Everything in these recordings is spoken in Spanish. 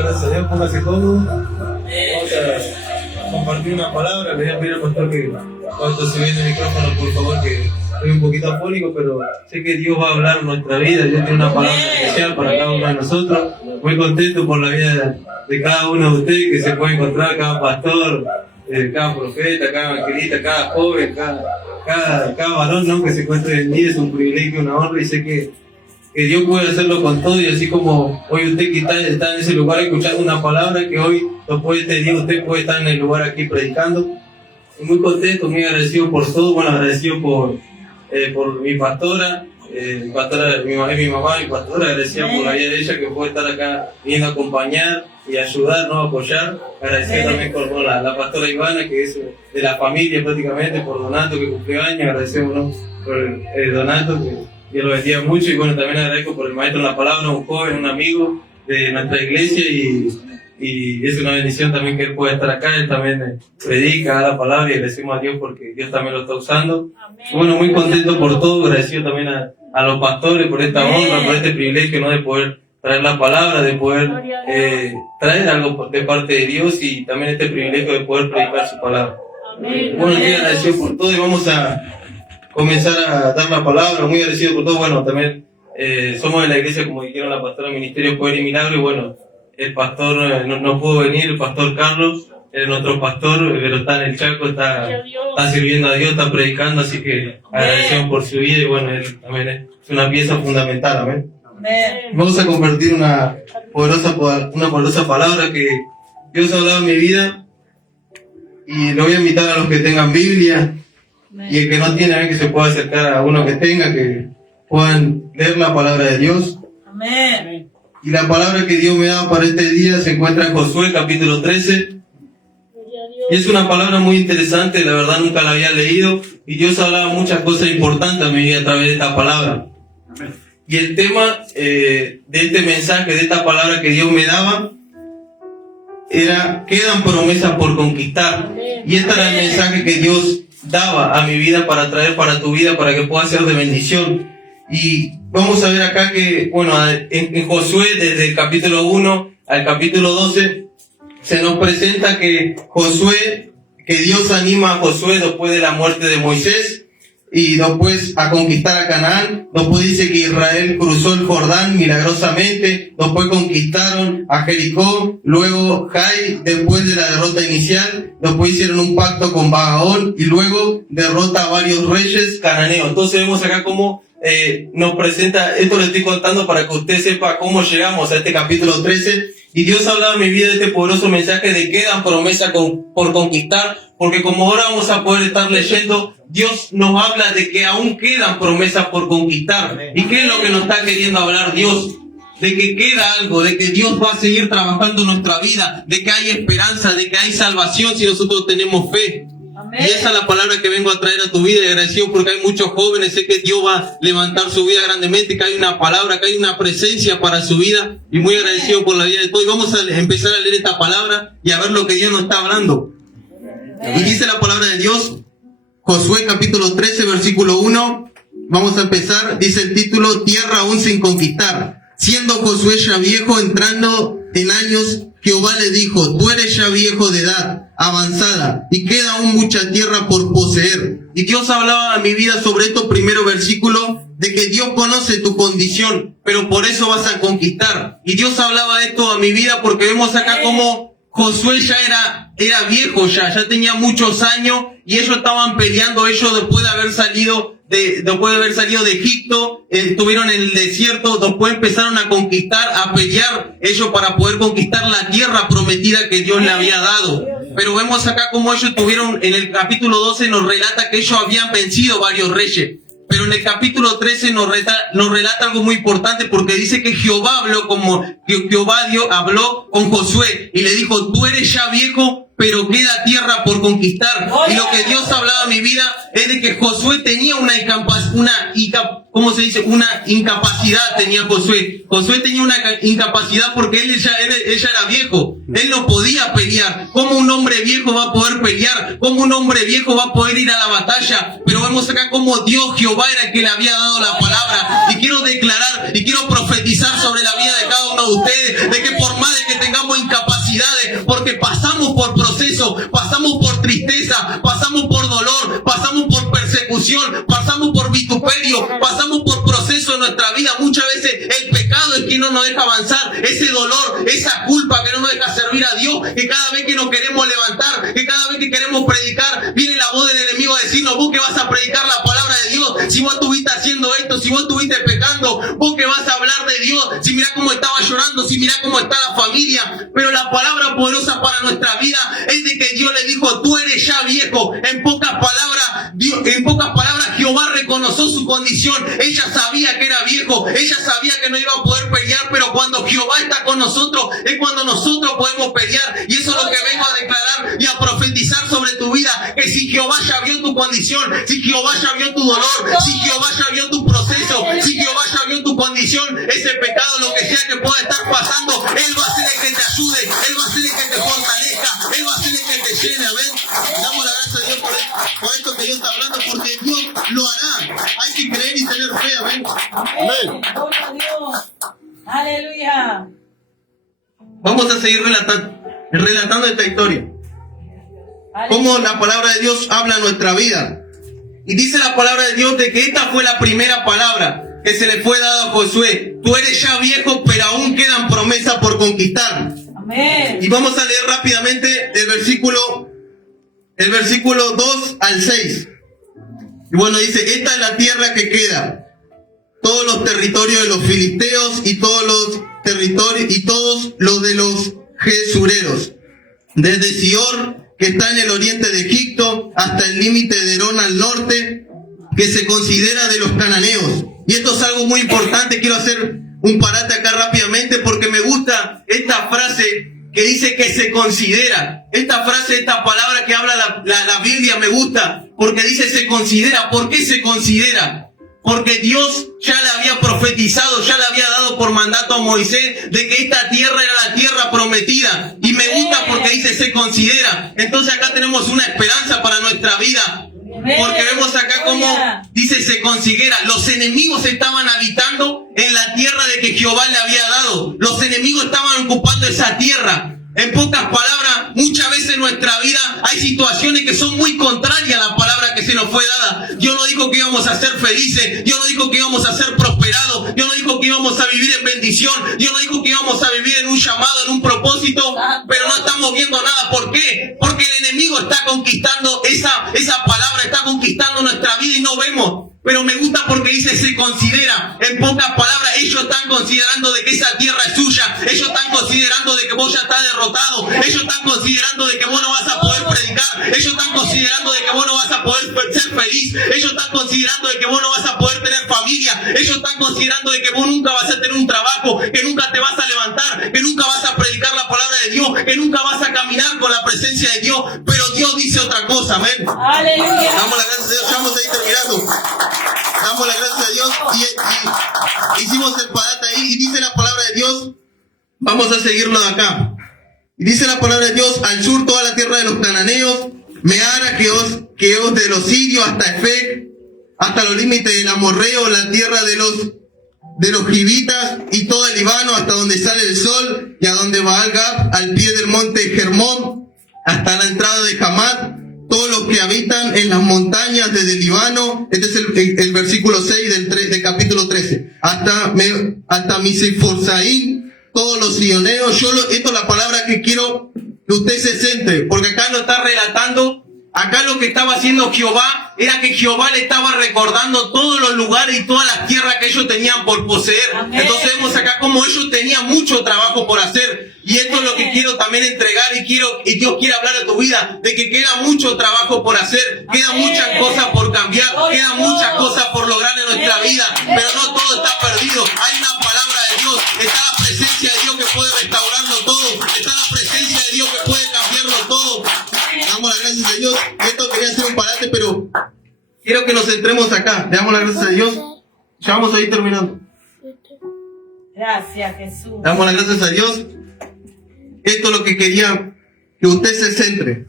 Gracias a Dios, póngase cómodo. Vamos a compartir una palabra. Le voy a pedir al pastor que cuando se viene el micrófono, por favor, que estoy un poquito afónico, pero sé que Dios va a hablar en nuestra vida. Dios tiene una palabra especial para cada uno de nosotros. Muy contento por la vida de cada uno de ustedes que se puede encontrar, cada pastor, cada profeta, cada evangelista, cada joven, cada varón, ¿no?, que se encuentra en día. Es un privilegio, una honra, y sé que Dios puede hacerlo con todo. Y así como hoy usted que está en ese lugar escuchando una palabra, que hoy este día usted puede estar en el lugar aquí predicando. Y muy contento, muy agradecido por todo. Bueno, agradecido por mi pastora, mi mamá, mi pastora, agradecido por la vida de ella, que puede estar acá viniendo a acompañar y ayudar, ¿no?, a apoyar. Agradecido también por la pastora Ivana, que es de la familia prácticamente, por Donato, que cumplió años. Agradecemos, ¿no?, por Donato, que Dios lo bendiga mucho. Y bueno, también agradezco por el maestro en la palabra, un joven, un amigo de nuestra iglesia, y es una bendición también que él pueda estar acá. Él también predica, da la palabra, y agradecemos a Dios porque Dios también lo está usando. Bueno, muy contento por todo, agradecido también a los pastores por esta honra, por este privilegio, ¿no?, de poder traer la palabra, de poder traer algo de parte de Dios, y también este privilegio de poder predicar su palabra. Bueno, estoy agradecido por todo, y vamos a comenzar a dar la palabra. Muy agradecido por todo. Bueno, también somos de la iglesia, como dijeron la pastora, Ministerio Poder y Milagro. Y bueno, el pastor no pudo venir, el pastor Carlos, es nuestro pastor, pero está en el Chaco, está sirviendo a Dios, está predicando, así que agradecemos por su vida. Y bueno, él también es una pieza fundamental. Amén. Vamos a compartir una poderosa palabra que Dios ha hablado en mi vida, y lo voy a invitar a los que tengan Biblia. Y el que no tiene, que se pueda acercar a uno que tenga, que puedan leer la palabra de Dios. Amén. Y la palabra que Dios me da para este día se encuentra en Josué capítulo 13. Y es una palabra muy interesante, la verdad nunca la había leído, y Dios hablaba muchas cosas importantes a mi vida a través de esta palabra. Amén. Y el tema de este mensaje, de esta palabra que Dios me daba, era: quedan promesas por conquistar. Y este era el mensaje que Dios daba a mi vida para traer para tu vida, para que pueda ser de bendición. Y vamos a ver acá que, bueno, en Josué, desde el capítulo 1 al capítulo 12, se nos presenta que Dios anima a Josué después de la muerte de Moisés, y después a conquistar a Canaán. Después dice que Israel cruzó el Jordán milagrosamente. Después conquistaron a Jericó. Luego Jai, después de la derrota inicial, después hicieron un pacto con Bagaón, y luego derrota a varios reyes cananeos. Entonces vemos acá cómo nos presenta, esto lo estoy contando para que usted sepa cómo llegamos a este capítulo 13. Y Dios ha hablado en mi vida de este poderoso mensaje de quedan promesas por conquistar, porque como ahora vamos a poder estar leyendo, Dios nos habla de que aún quedan promesas por conquistar. ¿Y qué es lo que nos está queriendo hablar Dios? De que queda algo, de que Dios va a seguir trabajando en nuestra vida, de que hay esperanza, de que hay salvación si nosotros tenemos fe. Amén. Y esa es la palabra que vengo a traer a tu vida, y agradecido porque hay muchos jóvenes. Sé que Dios va a levantar su vida grandemente, que hay una palabra, que hay una presencia para su vida, y muy agradecido por la vida de todos. Y vamos a empezar a leer esta palabra y a ver lo que Dios nos está hablando. Y dice la palabra de Dios, Josué capítulo 13, versículo 1. Vamos a empezar. Dice el título: tierra aún sin conquistar. Siendo Josué ya viejo, entrando en años, Jehová le dijo: tú eres ya viejo de edad avanzada, y queda aún mucha tierra por poseer. Y Dios hablaba a mi vida sobre estos primeros versículos, de que Dios conoce tu condición, pero por eso vas a conquistar. Y Dios hablaba esto a mi vida porque vemos acá como Josué ya era viejo, ya tenía muchos años, y ellos estaban peleando. Ellos después de haber salido de Egipto, estuvieron en el desierto, después empezaron a conquistar, a pelear ellos para poder conquistar la tierra prometida que Dios le había dado. Pero vemos acá cómo ellos tuvieron, en el capítulo 12 nos relata que ellos habían vencido varios reyes. Pero en el capítulo 13 nos relata algo muy importante, porque dice que Jehová habló con Josué y le dijo: tú eres ya viejo, pero queda tierra por conquistar. Y lo que Dios hablaba a mi vida es de que Josué tenía una ¿cómo se dice? Una incapacidad tenía Josué. Josué tenía una incapacidad porque él ya era viejo. Él no podía pelear. ¿Cómo un hombre viejo va a poder pelear? ¿Cómo un hombre viejo va a poder ir a la batalla? Pero vemos acá cómo Dios, Jehová, era el que le había dado la palabra. Y quiero declarar y quiero profetizar sobre la vida de cada uno de ustedes, de que por más de que tengamos incapacidades, porque pasamos por proceso, pasamos por tristeza, pasamos por dolor, pasamos por persecución, pasamos por vituperio, pasamos por proceso en nuestra vida. Muchas veces el pecado es quien no nos deja avanzar, ese dolor, esa culpa que no nos deja servir a Dios, que cada vez que nos queremos levantar, que cada vez que queremos predicar, viene la voz del enemigo a decirnos: vos que vas a predicar la palabra de Dios, si vos estuviste haciendo esto, si vos estuviste pecando, vos que vas a hablar de Dios, si mirá cómo estaba llorando, si mirá cómo está la familia. Pero la palabra poderosa para nuestra vida es de que Dios le dijo: tú eres ya viejo. En pocas palabras, Jehová reconoció su condición. Ella sabía que era viejo, ella sabía que no iba a poder pelear, pero cuando Jehová está con nosotros, es cuando nosotros podemos pelear. Y eso es lo que vengo a declarar y a profetizar sobre tu vida, que si Jehová ya vio tu condición, si Jehová ya vio tu dolor, si Jehová ya vio tu proceso, si Jehová ya vio tu condición, ese pecado, lo que sea que pueda estar pasando, Él va a ser el que te ayude, Él va a ser el que te fortalezca, Él va a ser el que te llene. Amén. Damos la gracia a Dios por esto que Dios está hablando, porque Dios lo hará. Hay que creer y tener fe. Amén. Amén. Gloria a Dios. Aleluya. Vamos a seguir relatando esta historia. Cómo la palabra de Dios habla en nuestra vida. Y dice la palabra de Dios de que esta fue la primera palabra que se le fue dada a Josué. Tú eres ya viejo, pero aún quedan promesas por conquistar. Amén. Y vamos a leer rápidamente el versículo 2 al 6. Y bueno, dice: esta es la tierra que queda, todos los territorios de los filisteos y todos los territorios y todos los de los gesureros, desde Sior, que está en el oriente de Egipto, hasta el límite de Herón al norte, que se considera de los cananeos. Y esto es algo muy importante. Quiero hacer un parate acá rápidamente porque me gusta esta frase que dice que se considera. Esta frase, esta palabra que habla la Biblia me gusta porque dice se considera. ¿Por qué se considera? Porque Dios ya le había profetizado, ya le había dado por mandato a Moisés de que esta tierra era la tierra prometida. Y me gusta porque dice se considera. Entonces acá tenemos una esperanza para nuestra vida. Porque vemos acá cómo dice se considera. Los enemigos estaban habitando en la tierra de que Jehová le había dado. Los enemigos estaban ocupando esa tierra. En pocas palabras, muchas veces en nuestra vida hay situaciones que son muy contrarias a la palabra que se nos fue dada. Dios no dijo que íbamos a ser felices, Dios no dijo que íbamos a ser prosperados, Dios no dijo que íbamos a vivir en bendición, Dios no dijo que íbamos a vivir en un llamado, en un propósito, pero no estamos viendo nada. ¿Por qué? Porque el enemigo está conquistando esa palabra, está conquistando nuestra vida y no vemos. Pero me gusta porque dice se considera. En pocas palabras, ellos están considerando de que esa tierra es suya. Ellos están considerando de que vos ya estás derrotado. Ellos están considerando de que vos no vas a poder predicar. Ellos están considerando de que vos no vas a poder ser feliz. Ellos están considerando de que vos no vas a poder tener familia. Ellos están considerando de que vos nunca vas a tener un trabajo, que nunca te vas a levantar, que nunca vas a predicar la palabra de Dios, que nunca vas a caminar con la presencia de Dios. Pero Dios dice otra cosa. Amén. Aleluya. Damos las gracias a Dios. Ya vamos a ir terminando. Damos las gracias a Dios y hicimos el parate ahí. Y dice la palabra de Dios, vamos a seguirlo de acá. Y dice la palabra de Dios: al sur toda la tierra de los cananeos, Meara, que os de los sirios, hasta Efec, hasta los límites del amorreo, la tierra de los gibitas y todo el Líbano, hasta donde sale el sol, y a donde va Baal-Gad, al pie del monte Hermón, hasta la entrada de Hamat, todos los que habitan en las montañas desde el Líbano. Este es el versículo 6 del capítulo 13. Hasta Misiforzaín, todos los sioneos. Esto es la palabra que quiero que usted se centre, porque acá lo está relatando. Acá lo que estaba haciendo Jehová era que Jehová le estaba recordando todos los lugares y todas las tierras que ellos tenían por poseer. Amén. Entonces vemos acá como ellos tenían mucho trabajo por hacer. Y esto es lo que quiero también entregar y Dios quiere hablar a tu vida, de que queda mucho trabajo por hacer, quedan muchas cosas por cambiar, quedan muchas cosas por lograr en nuestra vida, pero no todo está perdido. Hay una palabra de Dios, está la presencia de Dios que puede restaurarlo todo, está la presencia de Dios que puede cambiarlo todo. Damos las gracias a Dios. Esto quería hacer un parate, pero quiero que nos centremos acá. Le damos las gracias a Dios. Ya vamos a ir terminando. Gracias, Jesús. Damos las gracias a Dios. Esto es lo que quería que usted se centre.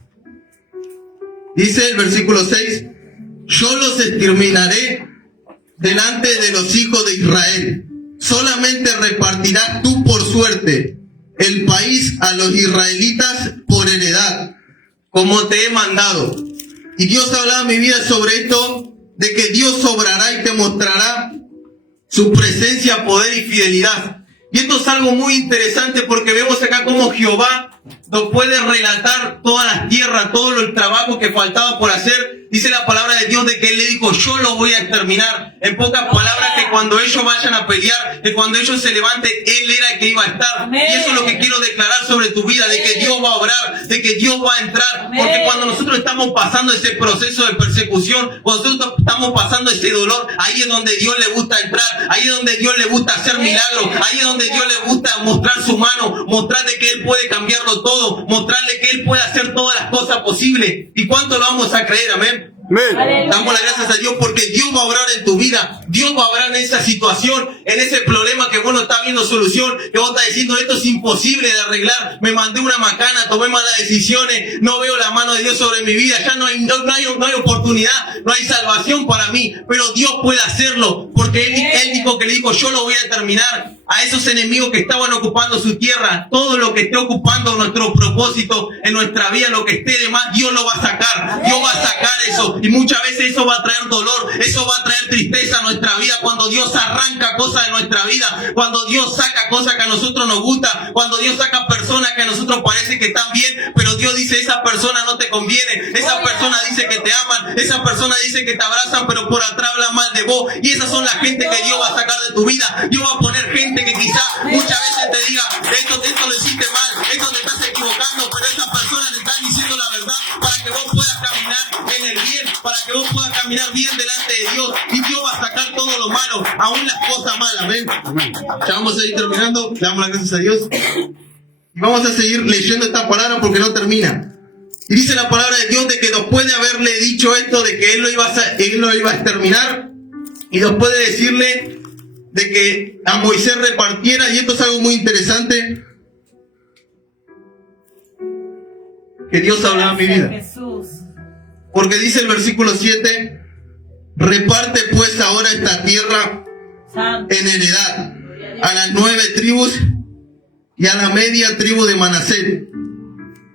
Dice el versículo 6: yo los exterminaré delante de los hijos de Israel. Solamente repartirás tú por suerte el país a los israelitas por heredad, como te he mandado. Y Dios hablaba en mi vida sobre esto, de que Dios obrará y te mostrará su presencia, poder y fidelidad. Y esto es algo muy interesante porque vemos acá cómo Jehová nos puede relatar todas las tierras, todo el trabajo que faltaba por hacer. Dice la palabra de Dios de que Él le dijo: yo lo voy a exterminar. En pocas palabras, que cuando ellos vayan a pelear, que cuando ellos se levanten, Él era el que iba a estar. Amén. Y eso es lo que quiero declarar sobre tu vida, de que Dios va a obrar, de que Dios va a entrar. Amén. Porque cuando nosotros estamos pasando ese proceso de persecución, cuando nosotros estamos pasando ese dolor, ahí es donde Dios le gusta entrar, ahí es donde Dios le gusta hacer milagros, ahí es donde Dios le gusta mostrar su mano, mostrarle que Él puede cambiarlo todo, mostrarle que Él puede hacer todas las cosas posibles. ¿Y cuánto lo vamos a creer? Amén. Aleluya. Damos las gracias a Dios porque Dios va a obrar en tu vida. Dios va a obrar en esa situación, en ese problema que vos no estás viendo solución, que vos estás diciendo: esto es imposible de arreglar, me mandé una macana, tomé malas decisiones, no veo la mano de Dios sobre mi vida, ya no hay oportunidad, no hay salvación para mí. Pero Dios puede hacerlo, porque Él dijo que le dijo: yo lo voy a determinar. A esos enemigos que estaban ocupando su tierra, todo lo que esté ocupando nuestro propósito en nuestra vida, lo que esté de más, Dios lo va a sacar. Dios va a sacar eso. Y muchas veces eso va a traer dolor, eso va a traer tristeza a nuestra vida. Cuando Dios arranca cosas de nuestra vida, cuando Dios saca cosas que a nosotros nos gusta, cuando Dios saca personas que a nosotros parece que están bien, pero Dios dice: esa persona no te conviene, esa persona dice que te aman, esa persona dice que te abrazan, pero por atrás hablan mal de vos. Y esas son las gente que Dios va a sacar de tu vida. Dios va a poner gente que quizás muchas veces te diga: esto lo hiciste mal, esto te estás equivocando, pero esas personas te están diciendo la verdad para que vos puedas caminar en el bien, para que vos puedas caminar bien delante de Dios. Y Dios va a sacar todo lo malo, aún las cosas malas. ¿Ven? Ya vamos a ir terminando. Le damos las gracias a Dios y vamos a seguir leyendo esta palabra porque no termina. Y dice la palabra de Dios de que después de haberle dicho esto, de que Él lo iba a exterminar, y después de decirle de que a Moisés repartiera, y esto es algo muy interesante que Dios hablaba en mi vida, Jesús. porque dice el versículo 7: reparte pues ahora esta tierra Santo. en heredad a las 9 tribus y a la media tribu de Manasés.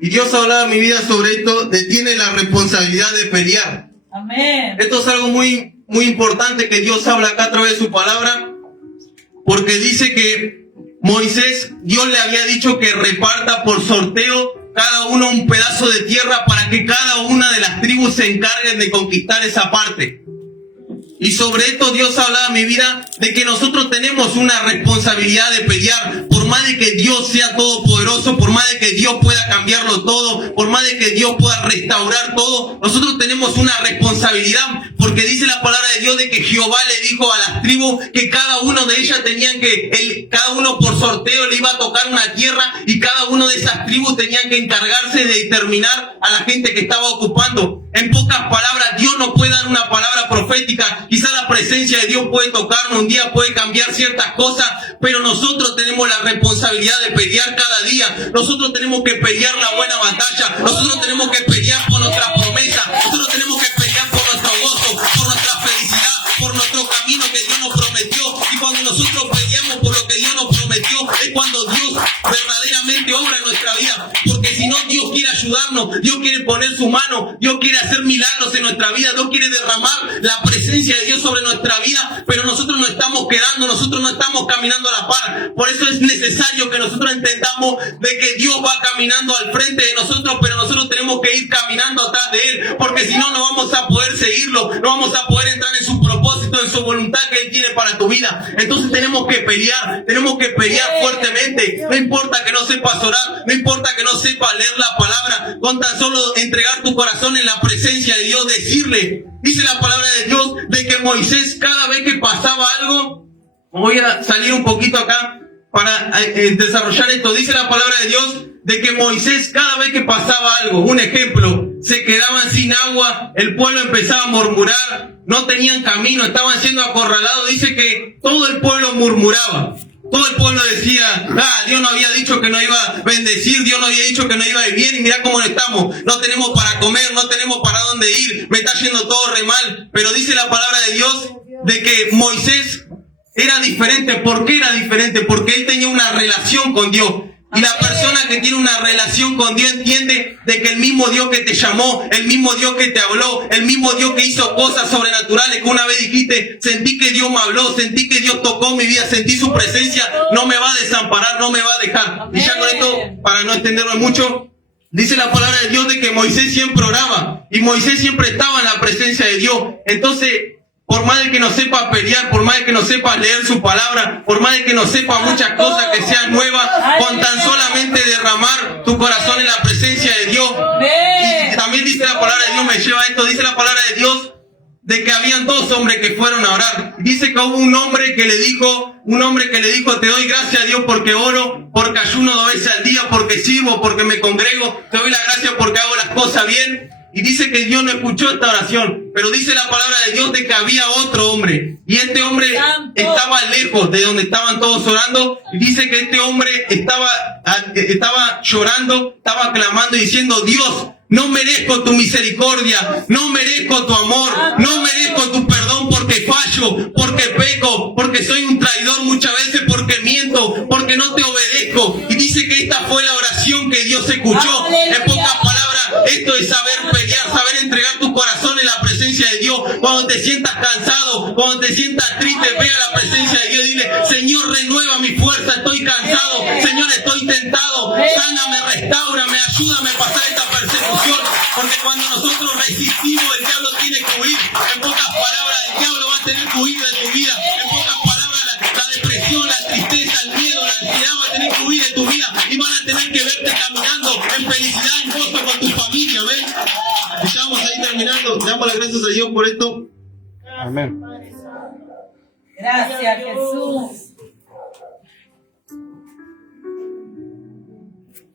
Y Dios hablaba en mi vida sobre esto, de tiene la responsabilidad de pelear. Amén. Esto es algo muy, muy importante que Dios habla acá a través de su palabra, porque dice que Moisés, Dios le había dicho que reparta por sorteo cada uno un pedazo de tierra para que cada una de las tribus se encarguen de conquistar esa parte. Y sobre esto Dios hablaba en mi vida de que nosotros tenemos una responsabilidad de pelear. Por más de que Dios sea todopoderoso, por más de que Dios pueda cambiarlo todo, por más de que Dios pueda restaurar todo, nosotros tenemos una responsabilidad, porque dice la palabra de Dios de que Jehová le dijo a las tribus que cada uno de ellas tenían que, cada uno por sorteo le iba a tocar una tierra, y cada uno de esas tribus tenían que encargarse de determinar a la gente que estaba ocupando. En pocas palabras, Dios nos puede dar una palabra profética. Quizá la presencia de Dios puede tocarnos un día, puede cambiar ciertas cosas, pero nosotros tenemos la responsabilidad de pelear cada día. Nosotros tenemos que pelear la buena batalla. Nosotros tenemos que pelear por nuestras promesas. Nosotros tenemos que pelear por nuestro gozo, por nuestra felicidad, por nuestro camino que Dios nos prometió. Y cuando nosotros peleamos por lo que Dios nos prometió, es cuando Dios verdaderamente obra en nuestra vida. Porque si no, Dios quiere ayudarnos, Dios quiere poner su mano, Dios quiere hacer milagros en nuestra vida, Dios quiere derramar la presencia de Dios sobre nuestra vida, pero nosotros no estamos quedando, nosotros no estamos caminando a la par. Por eso es necesario que nosotros entendamos de que Dios va caminando al frente de nosotros, pero nosotros tenemos que ir caminando atrás de Él, porque si no, no vamos a poder seguirlo, no vamos a poder entrar en su propósito, en su voluntad que Él tiene para tu vida. Entonces tenemos que pelear fuertemente. No importa que no sepas orar, no importa que no sepas leer la palabra, con tan solo entregar tu corazón en la presencia de Dios, decirle. Dice la palabra de Dios de que Moisés, cada vez que pasaba algo, voy a salir un poquito acá para desarrollar esto. Dice la palabra de Dios de que Moisés cada vez que pasaba algo, un ejemplo, se quedaban sin agua, el pueblo empezaba a murmurar, no tenían camino, estaban siendo acorralados, dice que todo el pueblo murmuraba. Todo el pueblo decía, Dios no había dicho que nos iba a bendecir, Dios no había dicho que nos iba a ir bien, y mira cómo estamos, no tenemos para comer, no tenemos para dónde ir, me está yendo todo re mal. Pero dice la palabra de Dios de que Moisés era diferente. ¿Por qué era diferente? Porque él tenía una relación con Dios. Y la persona que tiene una relación con Dios entiende de que el mismo Dios que te llamó, el mismo Dios que te habló, el mismo Dios que hizo cosas sobrenaturales, que una vez dijiste, sentí que Dios me habló, sentí que Dios tocó mi vida, sentí su presencia, no me va a desamparar, no me va a dejar. Y ya con esto, para no extenderme mucho, dice la palabra de Dios de que Moisés siempre oraba y Moisés siempre estaba en la presencia de Dios. Entonces, por más de que no sepa pelear, por más de que no sepa leer su palabra, por más de que no sepa muchas cosas que sean nuevas, con tan solamente derramar tu corazón en la presencia de Dios. Y también dice la palabra de Dios, me lleva a esto, dice la palabra de Dios, de que habían dos hombres que fueron a orar. Dice que hubo un hombre que le dijo, te doy gracias a Dios porque oro, porque ayuno 2 veces al día, porque sirvo, porque me congrego, te doy la gracia porque hago las cosas bien. Y dice que Dios no escuchó esta oración, pero dice la palabra de Dios de que había otro hombre, y este hombre estaba lejos de donde estaban todos orando, y dice que este hombre estaba llorando, estaba clamando y diciendo, Dios, no merezco tu misericordia, no merezco tu amor, no merezco tu perdón porque fallo, porque peco, porque soy un traidor muchas veces, porque miento, porque no te obedezco. Y dice que esta fue la oración que Dios escuchó. En pocas palabras, esto es saber pelear, saber entregar tu corazón en la presencia de Dios. Cuando te sientas cansado, cuando te sientas triste, ve a la presencia de Dios y dile, Señor, renueva mi fuerza, estoy cansado, Señor, estoy tentado, sáname, restáurame, ayúdame a pasar esta persecución, porque cuando nosotros resistimos, el diablo tiene que huir. En pocas palabras, el diablo va a tener que huir de tu vida. En pocas palabras, la depresión, la tristeza, el miedo, la ansiedad va a tener que huir de tu vida, y van a tener que verte caminando en felicidad, en gozo con tu familia, ¿ves? Estamos ahí terminando. Damos las gracias a Dios por esto. Amén. Gracias, Jesús.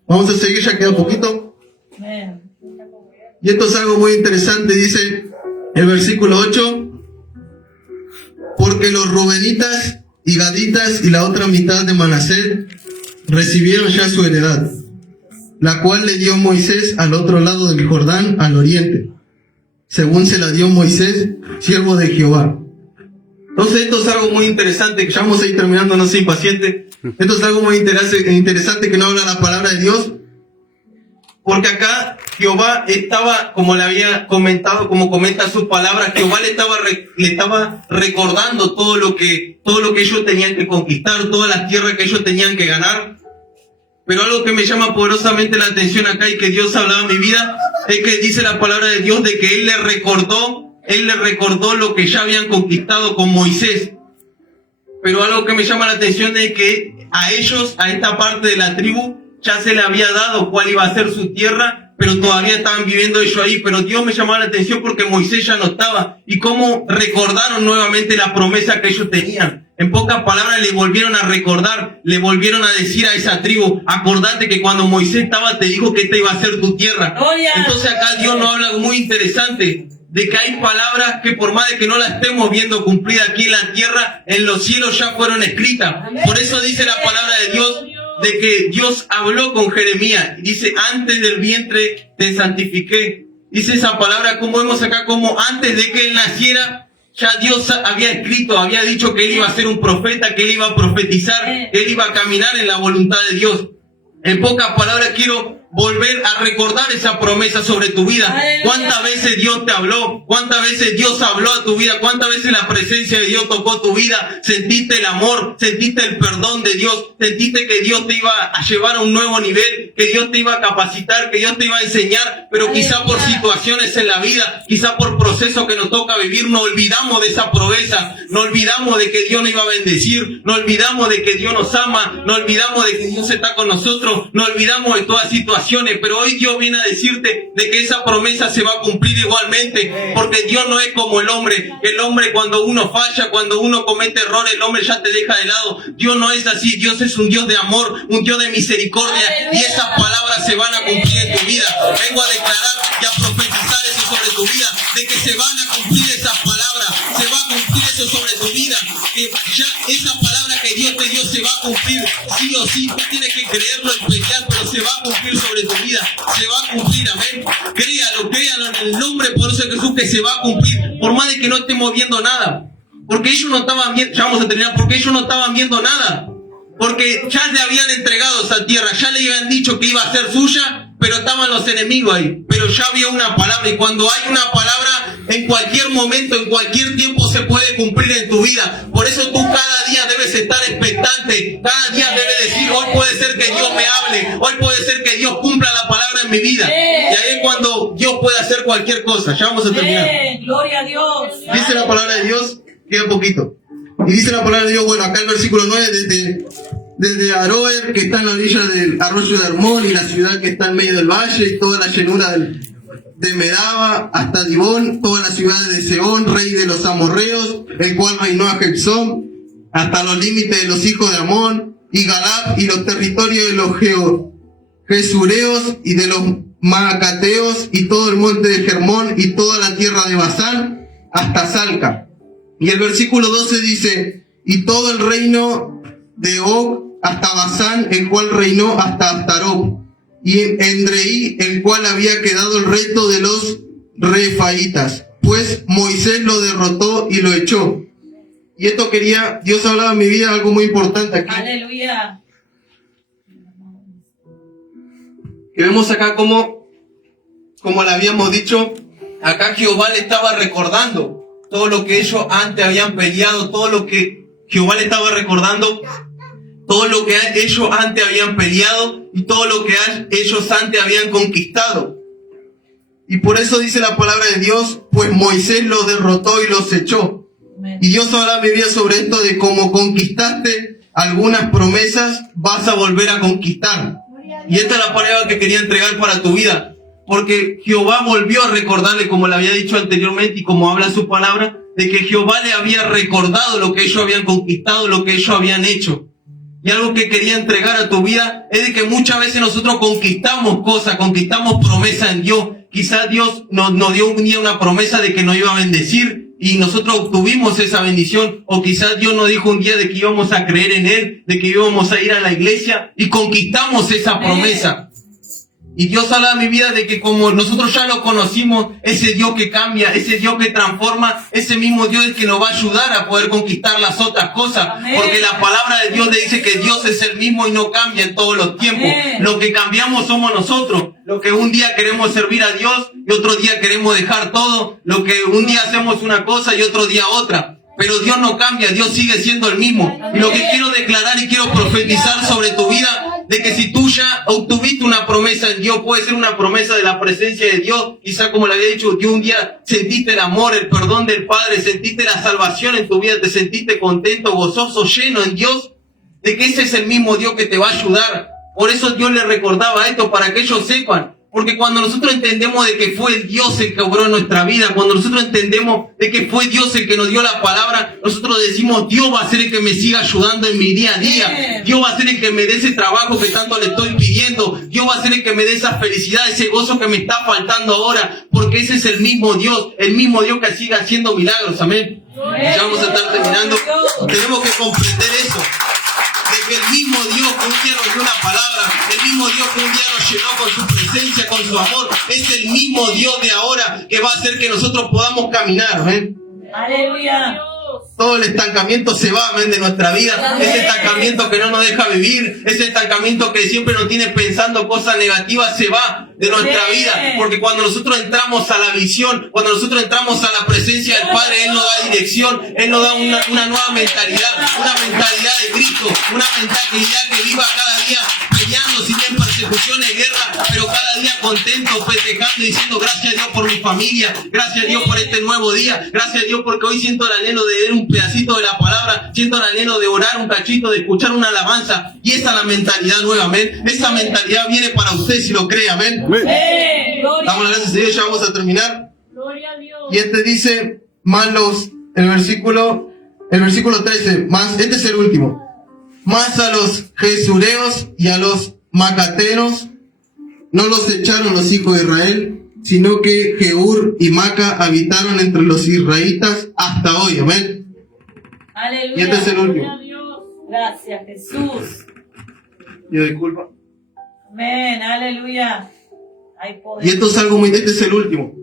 Vamos a seguir, ya queda poquito. Amén. Y esto es algo muy interesante, dice el versículo 8, porque los rubenitas y gaditas y la otra mitad de Manasés recibieron ya su heredad, la cual le dio Moisés al otro lado del Jordán, al oriente, según se la dio Moisés, siervo de Jehová. Entonces esto es algo muy interesante, que ya vamos a ir terminando, no soy impaciente. Esto es algo muy interesante que no habla la palabra de Dios, porque acá Jehová estaba, como le había comentado, como comenta su palabra, Jehová le estaba recordando todo lo que ellos tenían que conquistar, todas las tierras que ellos tenían que ganar. Pero algo que me llama poderosamente la atención acá y que Dios hablaba en mi vida, es que dice la palabra de Dios de que Él le recordó lo que ya habían conquistado con Moisés. Pero algo que me llama la atención es que a ellos, a esta parte de la tribu, ya se le había dado cuál iba a ser su tierra, pero todavía estaban viviendo ellos ahí. Pero Dios me llamaba la atención porque Moisés ya no estaba, y cómo recordaron nuevamente la promesa que ellos tenían. En pocas palabras, le volvieron a recordar, le volvieron a decir a esa tribu, acordate que cuando Moisés estaba te dijo que esta iba a ser tu tierra. Entonces acá Dios nos habla algo muy interesante, de que hay palabras que por más de que no las estemos viendo cumplidas aquí en la tierra, en los cielos ya fueron escritas. Por eso dice la palabra de Dios, de que Dios habló con Jeremías, y dice, antes del vientre te santifiqué. Dice esa palabra, como vemos acá, como antes de que él naciera, ya Dios había escrito, había dicho que él iba a ser un profeta, que él iba a profetizar, él iba a caminar en la voluntad de Dios. En pocas palabras quiero volver a recordar esa promesa sobre tu vida. ¿Cuántas veces Dios te habló? ¿Cuántas veces Dios habló a tu vida? ¿Cuántas veces la presencia de Dios tocó tu vida? Sentiste el amor, sentiste el perdón de Dios, sentiste que Dios te iba a llevar a un nuevo nivel, que Dios te iba a capacitar, que Dios te iba a enseñar, pero quizá por situaciones en la vida, quizá por procesos que nos toca vivir, nos olvidamos de esa promesa, nos olvidamos de que Dios nos iba a bendecir, nos olvidamos de que Dios nos ama, nos olvidamos de que Dios está con nosotros, nos olvidamos de toda situación situaciones, pero hoy Dios viene a decirte de que esa promesa se va a cumplir igualmente, porque Dios no es como el hombre. El hombre, cuando uno falla, cuando uno comete errores, el hombre ya te deja de lado. Dios no es así. Dios es un Dios de amor, un Dios de misericordia, y esas palabras se van a cumplir en tu vida. Vengo a declarar y a profetizar eso sobre tu vida, de que se van a cumplir esas palabras, se va a cumplir eso sobre tu vida, que ya esa palabra que Dios te dio se va a cumplir sí o sí. Tú tienes que creerlo y pelear, pero se va a cumplir sobre tu vida, se va a cumplir, amén. Créalo en el nombre poderoso de Jesús, que se va a cumplir, por más de que no estemos viendo nada, porque ellos no estaban viendo, ya vamos a terminar, porque ellos no estaban viendo nada, porque ya le habían entregado esa tierra, ya le habían dicho que iba a ser suya, pero estaban los enemigos ahí, pero ya había una palabra, y cuando hay una palabra, en cualquier momento, en cualquier tiempo se puede cumplir en tu vida. Por eso tú cada día debes estar expectante, cada día debes decir, hoy puede ser que Dios me hable, hoy puede ser que Dios cumpla la palabra en mi vida, y ahí es cuando Dios puede hacer cualquier cosa. Ya vamos a terminar. Gloria a Dios. Dice la palabra de Dios, queda poquito, y dice la palabra de Dios, bueno, acá el versículo 9, desde Aroer, que está en la orilla del arroyo de Hermón, y la ciudad que está en medio del valle, y toda la llanura de Medaba, hasta Dibón, todas las ciudades de Sehón, rey de los amorreos, el cual reinó a Jebsón, hasta los límites de los hijos de Amón, y Galad, y los territorios de los Gesureos, y de los Maacateos, y todo el monte de Germón, y toda la tierra de Basán, hasta Salca. Y el versículo 12 dice, y todo el reino de Og, hasta Basán, el cual reinó hasta Astarot, y en Edrei, el cual había quedado el resto de los Refaitas, pues Moisés lo derrotó y lo echó. Y esto Dios hablaba en mi vida algo muy importante aquí. Aleluya. Que vemos acá como le habíamos dicho, acá Jehová le estaba recordando todo lo que ellos antes habían peleado, todo lo que Jehová le estaba recordando, todo lo que ellos antes habían peleado y todo lo que ellos antes habían conquistado. Y por eso dice la palabra de Dios, pues Moisés los derrotó y los echó. Y Dios habla en mi vida sobre esto de cómo conquistaste algunas promesas, vas a volver a conquistar. Y esta es la palabra que quería entregar para tu vida, porque Jehová volvió a recordarle, como le había dicho anteriormente y como habla su palabra, de que Jehová le había recordado lo que ellos habían conquistado, lo que ellos habían hecho. Y algo que quería entregar a tu vida es de que muchas veces nosotros conquistamos cosas, conquistamos promesas en Dios. Quizás Dios nos dio un día una promesa de que nos iba a bendecir y nosotros obtuvimos esa bendición. O quizás Dios nos dijo un día de que íbamos a creer en Él, de que íbamos a ir a la iglesia y conquistamos esa promesa. Y Dios habla en mi vida de que como nosotros ya lo conocimos, ese Dios que cambia, ese Dios que transforma, ese mismo Dios es que nos va a ayudar a poder conquistar las otras cosas. Amén. Porque la palabra de Dios le dice que Dios es el mismo y no cambia en todos los tiempos. Amén. Lo que cambiamos somos nosotros. Lo que un día queremos servir a Dios y otro día queremos dejar todo. Lo que un día hacemos una cosa y otro día otra. Pero Dios no cambia, Dios sigue siendo el mismo. Y lo que quiero declarar y quiero profetizar sobre tu vida, de que si tú ya obtuviste una promesa en Dios, puede ser una promesa de la presencia de Dios, quizá como le había dicho, que un día sentiste el amor, el perdón del Padre, sentiste la salvación en tu vida, te sentiste contento, gozoso, lleno en Dios, de que ese es el mismo Dios que te va a ayudar. Por eso Dios le recordaba esto, para que ellos sepan. Porque cuando nosotros entendemos de que fue Dios el que obró en nuestra vida, cuando nosotros entendemos de que fue Dios el que nos dio la palabra, nosotros decimos, Dios va a ser el que me siga ayudando en mi día a día. Dios va a ser el que me dé ese trabajo que tanto le estoy pidiendo. Dios va a ser el que me dé esa felicidad, ese gozo que me está faltando ahora. Porque ese es el mismo Dios que sigue haciendo milagros. Amén. Ya vamos a estar terminando. Tenemos que comprender eso. De que el mismo Dios que un día nos dio una palabra, el mismo Dios que un día nos llenó con su presencia, con su amor, es el mismo Dios de ahora que va a hacer que nosotros podamos caminar. ¿Ven? Aleluya. Todo el estancamiento se va, ¿ven? De nuestra vida. Ese estancamiento que no nos deja vivir, ese estancamiento que siempre nos tiene pensando cosas negativas, se va. de nuestra vida, porque cuando nosotros entramos a la visión, cuando nosotros entramos a la presencia del Padre, Él nos da dirección, Él nos da una nueva mentalidad, una mentalidad de Cristo, una mentalidad que viva cada día peleando, si bien persecuciones, guerra, pero cada día contento, festejando y diciendo gracias a Dios por mi familia, gracias a Dios por este nuevo día, gracias a Dios porque hoy siento el anhelo de leer un pedacito de la palabra, siento el anhelo de orar un cachito, de escuchar una alabanza, y esa es la mentalidad nueva, amén. Esa mentalidad viene para usted si lo cree, amén. Damos las gracias a Dios, ya vamos a terminar. Gloria a Dios. Y dice, el versículo 13, este es el último. Más a los jesureos y a los macateros no los echaron los hijos de Israel, sino que Jehur y Maca habitaron entre los israelitas hasta hoy, amén. Aleluya. Y este es el último. Gloria a Dios. Gracias, Jesús. Yo disculpa. Amén, aleluya. Hay poder. Y esto es algo muy, este es el último.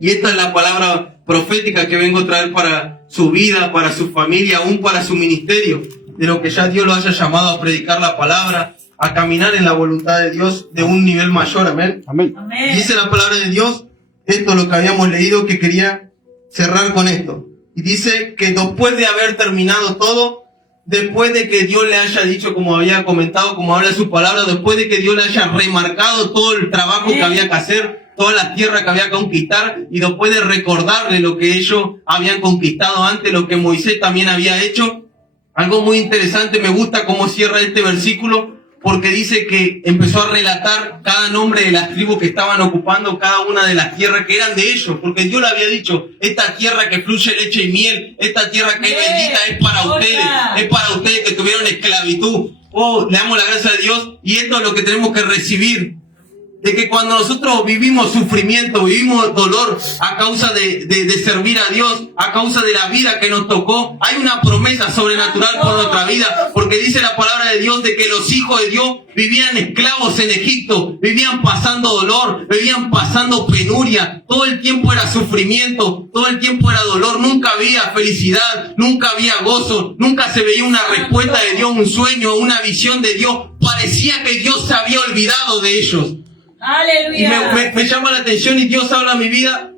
Y esta es la palabra profética que vengo a traer para su vida, para su familia, aún para su ministerio, de lo que ya Dios lo haya llamado a predicar la palabra, a caminar en la voluntad de Dios de un nivel mayor, amén. Amén. Amén. Dice la palabra de Dios, esto es lo que habíamos leído, que quería cerrar con esto. Y dice que después de haber terminado todo, después de que Dios le haya dicho, como había comentado, como habla su palabra, después de que Dios le haya remarcado todo el trabajo que había que hacer, toda la tierra que había que conquistar, y después de recordarle lo que ellos habían conquistado antes, lo que Moisés también había hecho, algo muy interesante, me gusta cómo cierra este versículo, porque dice que empezó a relatar cada nombre de las tribus que estaban ocupando cada una de las tierras que eran de ellos, porque Dios le había dicho, esta tierra que fluye leche y miel, esta tierra que es bendita es para ustedes que tuvieron esclavitud. Oh, le damos la gracia a Dios, y esto es lo que tenemos que recibir, de que cuando nosotros vivimos sufrimiento, vivimos dolor a causa de servir a Dios, a causa de la vida que nos tocó, hay una promesa sobrenatural por nuestra vida, porque dice la palabra de Dios de que los hijos de Dios vivían esclavos en Egipto, vivían pasando dolor, vivían pasando penuria, todo el tiempo era sufrimiento, todo el tiempo era dolor, nunca había felicidad, nunca había gozo, nunca se veía una respuesta de Dios, un sueño, una visión de Dios, parecía que Dios se había olvidado de ellos. Y Aleluya. me llama la atención, y Dios habla a mi vida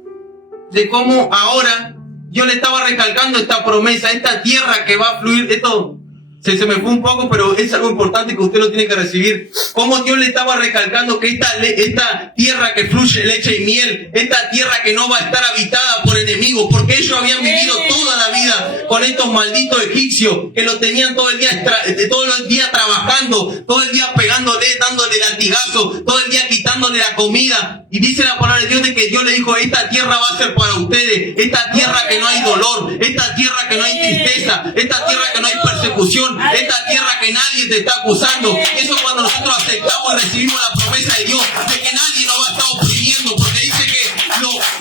de cómo ahora Dios le estaba recalcando esta promesa, esta tierra que va a fluir. Esto se me fue un poco, pero es algo importante que usted lo tiene que recibir. Cómo Dios le estaba recalcando que esta tierra que fluye leche y miel, esta tierra que no va a estar habitada por enemigos, porque ellos habían vivido toda la vida con estos malditos egipcios que lo tenían todo el día trabajando, todo el día pegándole, dándole latigazo, todo el día quitándole la comida. Y dice la palabra de Dios de que Dios le dijo, esta tierra va a ser para ustedes, esta tierra que no hay dolor, esta tierra que no hay tristeza, esta tierra que no hay persecución, esta tierra que nadie te está acusando. Eso es cuando nosotros aceptamos y recibimos la promesa de Dios, de que nadie nos va a estar oprimiendo, porque dice que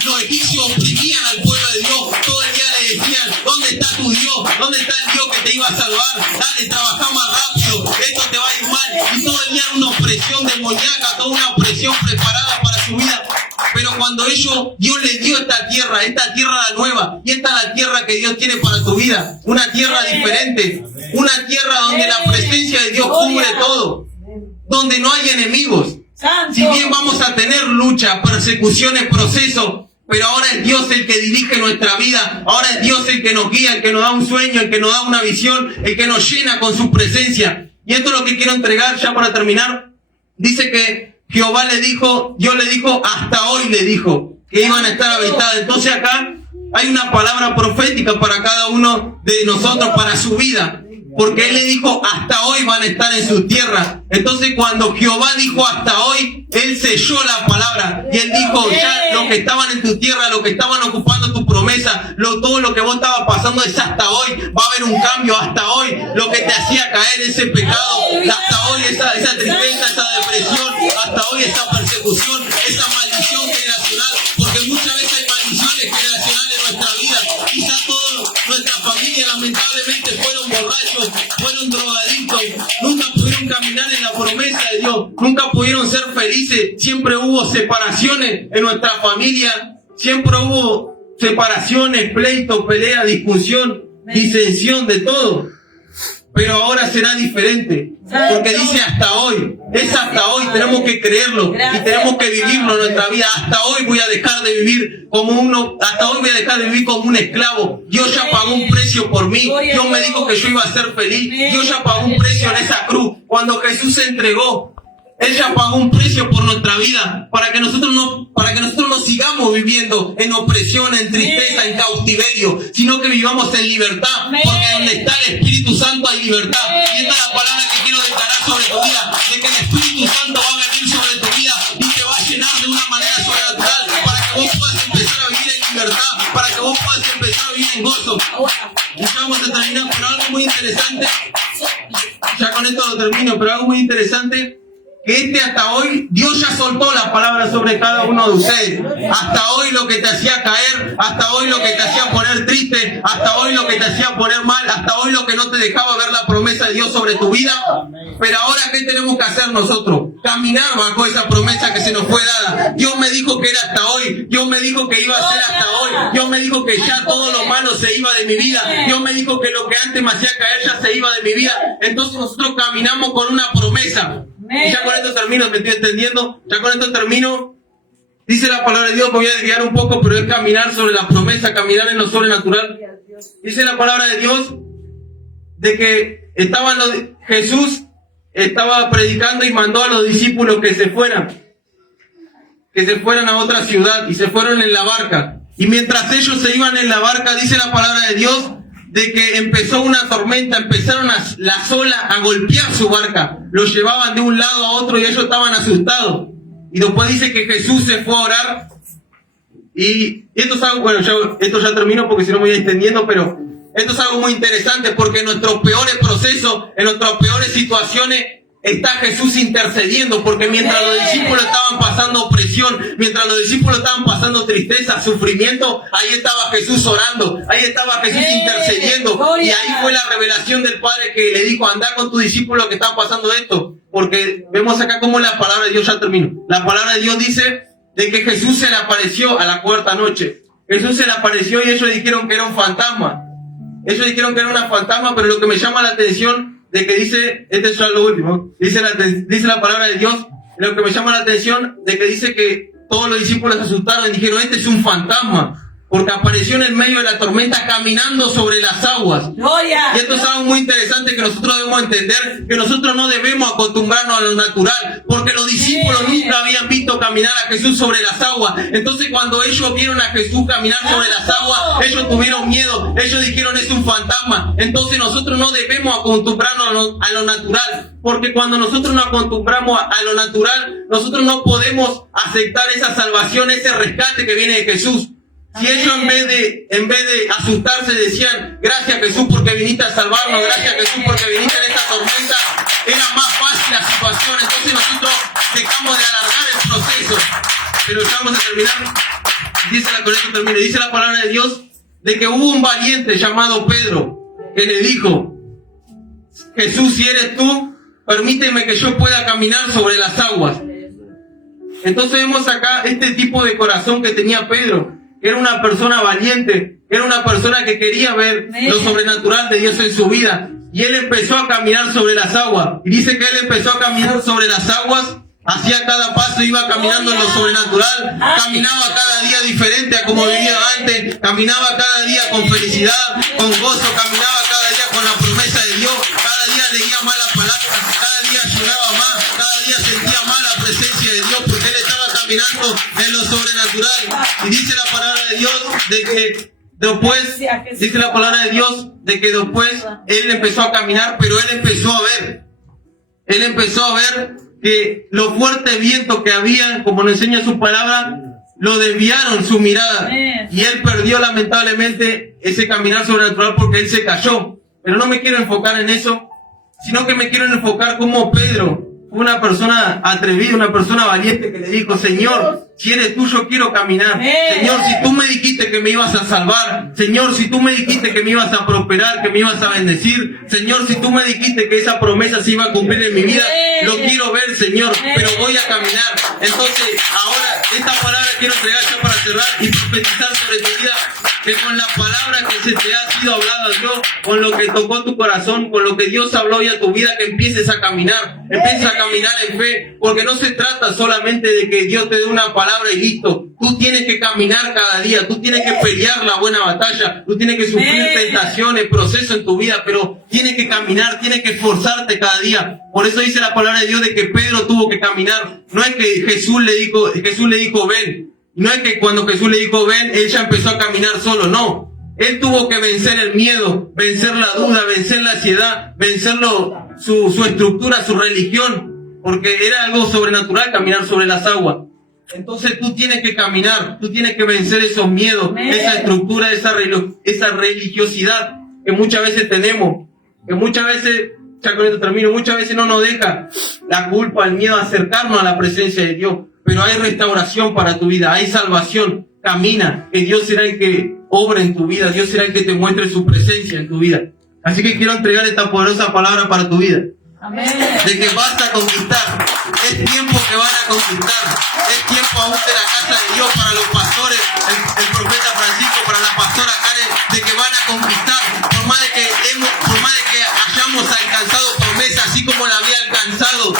los egipcios oprimían al pueblo de Dios, todo el día le decían, ¿dónde está tu Dios? ¿Dónde está el Dios que te iba a salvar? Dale, trabaja más rápido, esto te va a ir mal. Y todo el día era una opresión demoníaca, toda una opresión preparada para su vida. Pero cuando Dios les dio esta tierra la nueva, y esta es la tierra que Dios tiene para tu vida, una tierra diferente, una tierra donde la presencia de Dios cubre todo, donde no hay enemigos. Si bien vamos a tener lucha, persecuciones, procesos, pero ahora es Dios el que dirige nuestra vida, ahora es Dios el que nos guía, el que nos da un sueño, el que nos da una visión, el que nos llena con su presencia. Y esto es lo que quiero entregar ya para terminar. Dice que Jehová Dios le dijo, hasta hoy le dijo que iban a estar habitadas. Entonces acá hay una palabra profética para cada uno de nosotros, para su vida. Porque Él le dijo, hasta hoy van a estar en su tierra. Entonces cuando Jehová dijo hasta hoy, Él selló la palabra. Y Él dijo, ya los que estaban en tu tierra, los que estaban ocupando tu promesa, todo lo que vos estabas pasando es hasta hoy. Va a haber un cambio hasta hoy. Lo que te hacía caer, ese pecado, hasta hoy esa tristeza, esa depresión, hasta hoy esa persecución, esa maldición generacional. Porque muchas veces hay maldiciones generacionales en nuestra vida. Quizás toda nuestra familia lamentablemente fueron borrachos, fueron drogadictos, nunca pudieron caminar en la promesa de Dios, nunca pudieron ser felices, siempre hubo separaciones en nuestra familia, siempre hubo separaciones, pleitos, peleas, discusión, disensión, de todo. pero ahora será diferente, porque dice hasta hoy, es hasta hoy, tenemos que creerlo y tenemos que vivirlo en nuestra vida. Hasta hoy voy a dejar de vivir como hasta hoy voy a dejar de vivir como un esclavo. Dios ya pagó un precio por mí, Dios me dijo que yo iba a ser feliz, Dios ya pagó un precio en esa cruz, cuando Jesús se entregó. Él ya pagó un precio por nuestra vida para que nosotros no sigamos viviendo en opresión, en tristeza, en cautiverio, sino que vivamos en libertad, porque donde está el Espíritu Santo hay libertad. Y esta es la palabra que quiero declarar sobre tu vida, de que el Espíritu Santo va a venir sobre tu vida y te va a llenar de una manera sobrenatural para que vos puedas empezar a vivir en libertad, para que vos puedas empezar a vivir en gozo. Y ya vamos a terminar con algo muy interesante. Ya con esto lo termino, pero algo muy interesante. Que hasta hoy, Dios ya soltó la palabra sobre cada uno de ustedes. Hasta hoy lo que te hacía caer, hasta hoy lo que te hacía poner triste, hasta hoy lo que te hacía poner mal, hasta hoy lo que no te dejaba ver la promesa de Dios sobre tu vida. Pero ahora, ¿qué tenemos que hacer nosotros? Caminar bajo esa promesa que se nos fue dada. Dios me dijo que era hasta hoy, Dios me dijo que iba a ser hasta hoy, Dios me dijo que ya todo lo malo se iba de mi vida, Dios me dijo que lo que antes me hacía caer ya se iba de mi vida. Entonces nosotros caminamos con una promesa. Y ya con esto termino, ¿me estoy entendiendo? Ya con esto termino. Dice la palabra de Dios, me voy a desviar un poco, pero es caminar sobre la promesa, caminar en lo sobrenatural. Dice la palabra de Dios de que Jesús estaba predicando y mandó a los discípulos que se fueran a otra ciudad, y se fueron en la barca. Y mientras ellos se iban en la barca, dice la palabra de Dios, de que empezó una tormenta, empezaron las olas a golpear su barca, los llevaban de un lado a otro y ellos estaban asustados. Y después dice que Jesús se fue a orar, y esto es algo, bueno, esto ya termino porque si no me voy extendiendo, pero esto es algo muy interesante, porque en nuestros peores procesos, en nuestras peores situaciones, está Jesús intercediendo, porque mientras los discípulos estaban pasando opresión, mientras los discípulos estaban pasando tristeza, sufrimiento, ahí estaba Jesús orando, ahí estaba Jesús intercediendo, y ahí fue la revelación del Padre que le dijo, anda con tus discípulos que están pasando esto, porque vemos acá cómo la palabra de Dios, ya termino, la palabra de Dios dice de que Jesús se le apareció a la cuarta noche. Jesús se le apareció y ellos dijeron que era un fantasma, una fantasma, pero lo que me llama la atención de que dice, este es ya lo último, dice la palabra de Dios, lo que me llama la atención de que dice que todos los discípulos se asustaron y dijeron, este es un fantasma, porque apareció en el medio de la tormenta caminando sobre las aguas. Y esto es algo muy interesante que nosotros debemos entender, que nosotros no debemos acostumbrarnos a lo natural, porque los discípulos nunca habían visto caminar a Jesús sobre las aguas. Entonces cuando ellos vieron a Jesús caminar sobre las aguas, ellos tuvieron miedo, ellos dijeron, es un fantasma. Entonces nosotros no debemos acostumbrarnos a lo natural, porque cuando nosotros nos acostumbramos a lo natural, nosotros no podemos aceptar esa salvación, ese rescate que viene de Jesús. Si ellos en vez de asustarse decían, gracias Jesús porque viniste a salvarnos, gracias Jesús porque viniste en esta tormenta, era más fácil la situación. Entonces nosotros dejamos de alargar el proceso. Pero ya vamos a terminar. Dice la palabra de Dios de que hubo un valiente llamado Pedro que le dijo, Jesús, si eres tú, permíteme que yo pueda caminar sobre las aguas. Entonces vemos acá este tipo de corazón que tenía Pedro. Era una persona valiente, era una persona que quería ver lo sobrenatural de Dios en su vida. Y él empezó a caminar sobre las aguas. Y dice que él empezó a caminar sobre las aguas, hacía cada paso, iba caminando en lo sobrenatural, caminaba cada día diferente a como vivía antes, caminaba cada día con felicidad, con gozo, caminaba cada día con la promesa de Dios, cada día leía más la palabra, cada día lloraba más, cada día sentía más la presencia de Dios, porque él estaba caminando en lo sobrenatural. Y dice la palabra de Dios de que después, dice la palabra de Dios de que después él empezó a caminar, pero él empezó a ver que los fuertes vientos que había, como nos enseña su palabra, lo desviaron su mirada, y él perdió lamentablemente ese caminar sobrenatural porque él se cayó. Pero no me quiero enfocar en eso, sino que me quiero enfocar como Pedro, una persona atrevida, una persona valiente que le dijo, Señor, Si eres tú, yo quiero caminar. Amén. Señor, si tú me dijiste que me ibas a salvar. Señor, si tú me dijiste que me ibas a prosperar, que me ibas a bendecir. Señor, si tú me dijiste que esa promesa se iba a cumplir en mi vida, lo quiero ver, Señor, pero voy a caminar. Entonces, ahora, esta palabra quiero entregar ya para cerrar y profetizar sobre tu vida, que con la palabra que se te ha sido hablada, Dios, con lo que tocó tu corazón, con lo que Dios habló hoy a tu vida, que empieces a caminar en fe, porque no se trata solamente de que Dios te dé una palabra y listo. Tú tienes que caminar cada día, tú tienes que pelear la buena batalla, tú tienes que sufrir tentaciones, procesos en tu vida, pero tienes que caminar, tienes que esforzarte cada día. Por eso dice la palabra de Dios de que Pedro tuvo que caminar. No es que Jesús le dijo ven. No es que cuando Jesús le dijo ven, él ya empezó a caminar solo, no. Él tuvo que vencer el miedo, vencer la duda, vencer la ansiedad, vencer su estructura, su religión, porque era algo sobrenatural caminar sobre las aguas. Entonces tú tienes que caminar, tú tienes que vencer esos miedos, esa estructura, esa religiosidad que muchas veces tenemos, que muchas veces, ya con esto termino, muchas veces no nos deja la culpa, el miedo a acercarnos a la presencia de Dios. Pero hay restauración para tu vida, hay salvación. Camina, que Dios será el que obra en tu vida, Dios será el que te muestre su presencia en tu vida. Así que quiero entregar esta poderosa palabra para tu vida. Amén. De que vas a conquistar. Es tiempo que van a conquistar. Es tiempo aún de la casa de Dios para los pastores, el profeta Francisco, para la pastora Karen, de que van a conquistar. Por más de que hayamos alcanzado promesas, así como la había alcanzado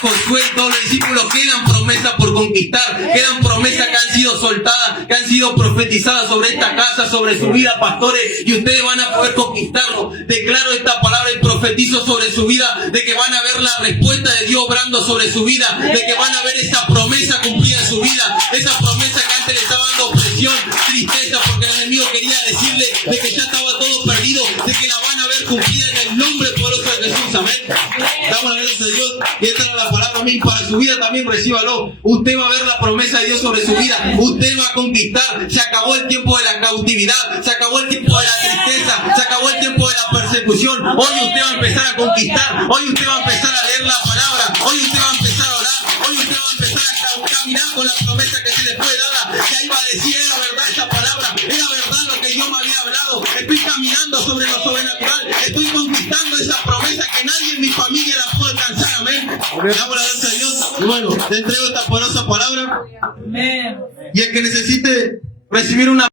Josué y todos los discípulos, quedan promesas por conquistar, quedan promesas que han sido soltadas, que han sido profetizadas sobre esta casa, sobre su vida, pastores, y ustedes van a poder conquistarlo. Declaro esta palabra y profetizo sobre su vida, de que van a ver la respuesta de Dios obrando sobre su vida, de que van a ver esa promesa cumplida en su vida, esa promesa que antes le estaba dando opresión, tristeza, porque el enemigo quería decirle de que ya estaba todo perdido, de que la van a ver cumplida en el nombre poderoso de Jesús. Amén. Damos la gracia a Dios y esta es la palabra mía para su vida también. Recíbalo. Usted va a ver la promesa de Dios sobre su vida. Usted va a conquistar. Se acabó el tiempo de la cautividad, se acabó el tiempo de la tristeza, se acabó el tiempo de la persecución. Hoy usted va a empezar a conquistar. Hoy usted va a empezar a leer la palabra. Hoy usted va a empezar a orar. Hoy usted va a empezar a caminar con la promesa que se le fue dada. Que ahí va a decir, era verdad esta palabra, era verdad lo que Dios me había hablado. Estoy caminando sobre lo sobrenatural. Estoy conquistando esa promesa que nadie en mi familia la puede alcanzar. Amén. Damos la gracia a Dios. Y bueno, te entrego esta poderosa palabra. Amén. Y el que necesite recibir una